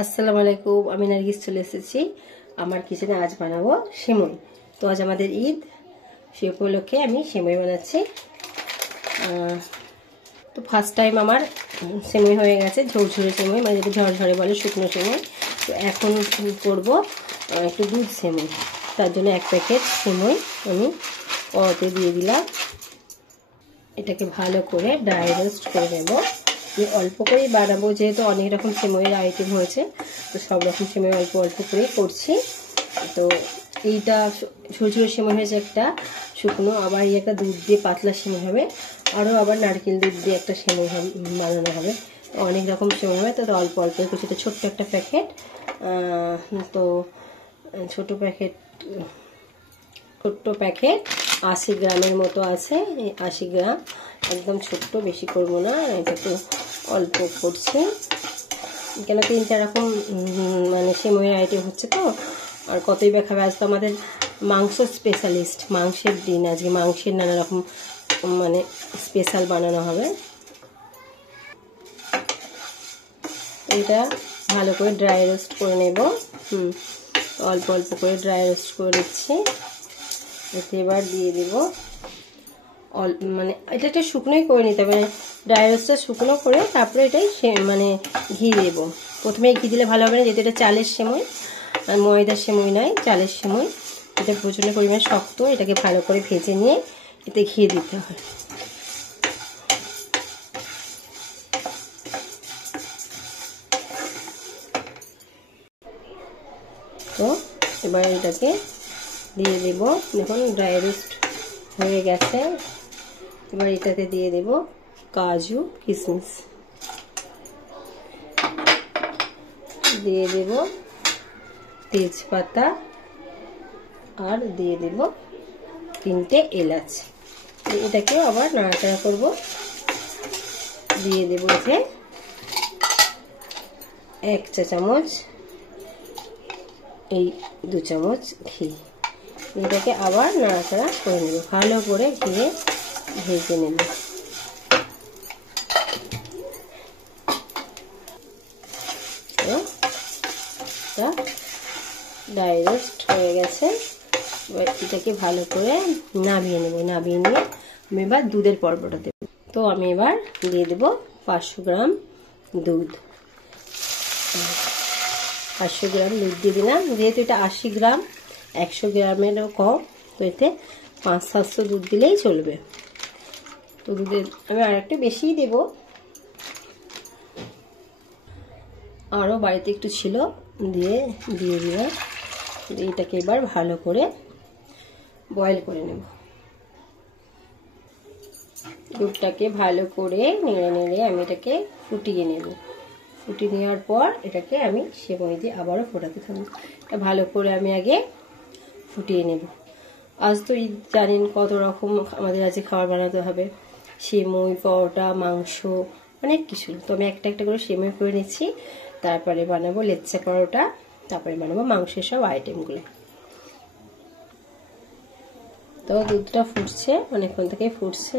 আসসালামু আলাইকুম, আমি নার্গিস চলে এসেছি আমার কিচেনে। আজ বানাবো সেমই। তো আজ আমাদের ঈদ, সে উপলক্ষে আমি সেমই বানাচ্ছি। তো ফার্স্ট টাইম আমার সেমই হয়ে গেছে, ঝরঝরে সেমই, মানে যেটা ঝরঝরে বলে, শুকনো সেমই। তো এখন করব একটু দুধ সেমই। তার জন্য 1 প্যাকেট সেমই আমি কড়াতে দিয়ে দিলাম। এটাকে ভালো করে ড্রাই রোস্ট করে নেব। অল্প করেই বানাবো, যেহেতু অনেক রকম সেমইয়ের আইটেম হয়েছে, তো সব রকম সেমই অল্প অল্প করেই করছি। তো এইটা ঝরঝরে সেমই হয়েছে একটা শুকনো, আবার এই একটা দুধ দিয়ে পাতলা সেমই হবে, আরও আবার নারকেল দুধ দিয়ে একটা সেমই বানানো হবে। অনেক রকম সেমই হবে। তো অল্প অল্প করছি। এটা ছোট্ট একটা প্যাকেট। তো ছোট্ট প্যাকেট 80 গ্রামের মতো আছে। 80 গ্রাম, একদম ছোট্ট, বেশি করবো না, এটা তো অল্প করছি কেন 3-4 রকম মানে সেমইয়ের আইটেম হচ্ছে। তো আর কতই বা খাবে। আজ তো আমাদের মাংস স্পেশালিস্ট, মাংসের দিন আজকে। মাংসের নানা রকম মানে স্পেশাল বানানো হবে। এটা ভালো করে ড্রাই রোস্ট করে নেব। অল্প অল্প করে ড্রাই রোস্ট করে নিচ্ছি। এতে এবার দিয়ে দেব মানে এটা একটা শুকনোই করে নিতে হবে, মানে ড্রাই রোস্টটা শুকনো করে তারপরে এটাই মানে ঘি দেব। প্রথমে ঘি দিলে ভালো হবে না, যেহেতু এটা চালের সেমই, ময়দার সেমই নয়, চালের সেমই। এটা প্রচণ্ড পরিমাণে শক্ত। এটাকে ভালো করে ভেজে নিয়ে এতে ঘি দিতে হয়। তো এবার এটাকে দিয়ে দেব। দেখুন ড্রাই রোস্ট হয়ে গেছে। এবার এটাতে দিয়ে দেব কাজু কিশমিশ, দিয়ে দেব তেজপাতা, আর দিয়ে দেব 3টে এলাচ। এটাকেও আবার নাড়াচাড়া করব। দিয়ে দেব এতে 1 চা চামচ, এই 2 চামচ ঘি। এটাকে আবার নাড়াচাড়া করে নেব, ভালো করে ঘিয়ে ভেজে নেব। ড্রাই রোস্ট হয়ে গেছে। এবার এটাকে ভালো করে নামিয়ে নেব। নামিয়ে নিয়ে আমি এবার দুধের পর্বটা দেব। তো আমি এবার দিয়ে দেব 500 গ্রাম দুধ। 500 গ্রাম দুধ দিয়ে দিলাম। যেহেতু এটা 80 গ্রাম, 100 গ্রামেরও কম, তো এতে 500-700 দুধ দিলেই চলবে। তো দুধের আমি আর একটু বেশিই দেব, আরও বাড়িতে একটু ছিল, দিয়ে দিলাম। এইটাকে এবার ভালো করে বয়েল করে নেব। দুধটাকে ভালো করে নেড়ে নেড়ে আমি এটাকে ফুটিয়ে নেব। ফুটিয়ে নেওয়ার পর এটাকে আমি সেমই দিয়ে আবারও ফোটাতে থাকবো। এটা ভালো করে আমি আগে ফুটিয়ে নেব। আজ তো ঈদ, জানেন কত রকম আমাদের আজকে খাবার বানাতে হবে। সেমই, পরোটা, মাংস, অনেক কিছু। তো আমি একটা একটা করে সেমই করে নিচ্ছি। তারপরে বানাবো লেচ্চা পরোটা, তারপরে বানাবো মাংসের সব আইটেমগুলো। তো দুধটা ফুটছে, অনেকক্ষণ থেকে ফুটছে।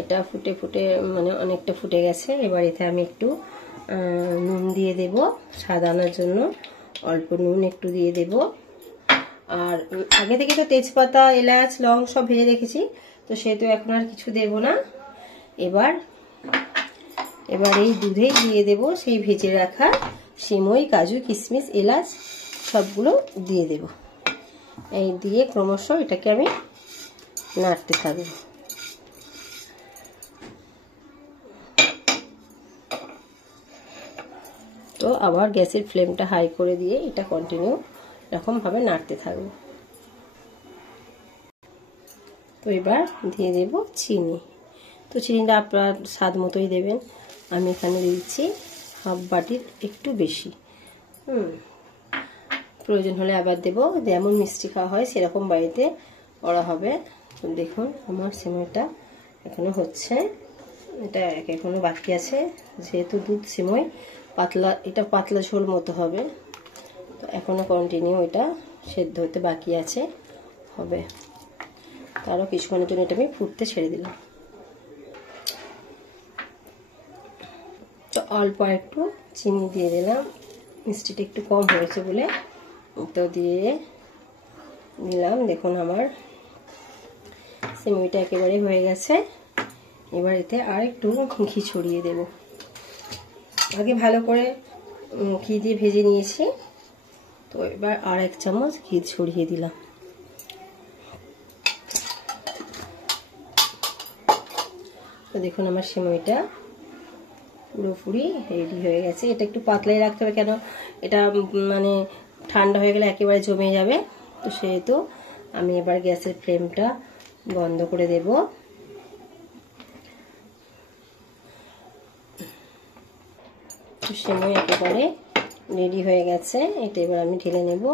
এটা ফুটে ফুটে মানে অনেকটা ফুটে গেছে। এবার এতে আমি একটু নুন দিয়ে দেব, স্বাদ আনার জন্য অল্প নুন একটু দিয়ে দেব। আর আগে থেকে তো তেজপাতা, এলাচ, লং সব ভেজে রেখেছি, তো সেহেতু এখন আর কিছু দেব না। এবার এই দুধেই দিয়ে দেব সেই ভেজে রাখা সেমই, কাজু, কিশমিশ, এলাচ সবগুলো দিয়ে দেব। এই দিয়ে ক্রমশ এটাকে আমি নাড়তে থাকবো। তো আবার গ্যাসের ফ্লেমটা হাই করে দিয়ে এটা কন্টিনিউ এরকমভাবে নাড়তে থাকবো। তো এবার দিয়ে দেব চিনি। তো চিনিটা আপনার স্বাদ মতোই দেবেন। আমি এখানে দিচ্ছি হাফ বাটির একটু বেশি। প্রয়োজন হলে আবার দেব। যেমন মিষ্টি খাওয়া হয় সেরকম বাড়িতে করা হবে। দেখুন আমার সেমইটা এখনো হচ্ছে, এটা এখনো বাকি আছে। যেহেতু দুধ সেমই পাতলা, এটা পাতলা ঝোল মতো হবে। তো এখনো কন্টিনিউ এটা সেদ্ধ হতে বাকি আছে, হবে। তারও কিছুক্ষণের জন্য এটা আমি ফুটতে ছেড়ে দিলাম। তো অল্প একটু চিনি দিয়ে দিলাম। মিষ্টিটা একটু কম হয়েছে বলে তো দিয়ে দিলাম। দেখুন আমার সিমুইটা একেবারে হয়ে গেছে। এবার এতে আর একটু ঘি ছড়িয়ে দেব। আগে ভালো করে ঘি দিয়ে ভেজে নিয়েছি, তো এবার আর 1 চামচ ঘি ছড়িয়ে দিলাম। তো দেখুন আমার সিমুইটা পুরোপুরি রেডি হয়ে গেছে। এটা একটু পাতলাই রাখতে হবে, কেন এটা মানে ঠান্ডা হয়ে গেলে একেবারে জমে যাবে। তো সেহেতু আমি এবার গ্যাসের ফ্লেমটা বন্ধ করে দেব। তো সিমুই একেবারে রেডি হয়ে গেছে। এটা এবার আমি ঢেলে নেব।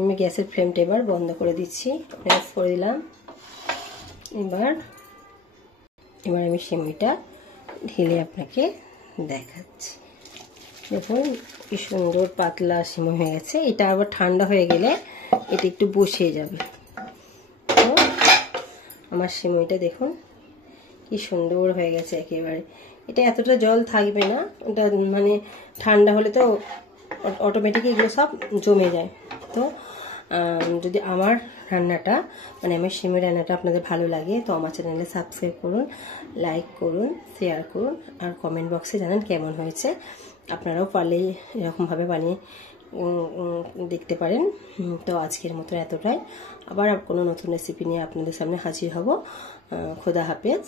আমি গ্যাসের ফ্লেমটা এবার বন্ধ করে দিচ্ছি, গ্যাস করে দিলাম। এবার আমি সিমুইটা ঢেলে আপনাকে দেখাচ্ছি। দেখুন কি সুন্দর পাতলা সিমুই হয়ে গেছে। এটা আবার ঠান্ডা হয়ে গেলে এটা একটু বসিয়ে যাবে। তো আমার সিমুইটা দেখুন কি সুন্দর হয়ে গেছে একেবারে। এটা এতটা জল থাকবে না, এটা মানে ঠান্ডা হলে তো অটোমেটিক এগুলো সব জমে যায়। তো যদি আমার রান্নাটা মানে আমার সিমুই রান্নাটা আপনাদের ভালো লাগে তো আমার চ্যানেলে সাবস্ক্রাইব করুন, লাইক করুন, শেয়ার করুন আর কমেন্ট বক্সে জানান কেমন হয়েছে। আপনারাও পারলে এরকমভাবে বানিয়ে দেখতে পারেন। তো আজকের মতো এতটাই। আবার কোনো নতুন রেসিপি নিয়ে আপনাদের সামনে হাজির হব। খোদা হাফেজ।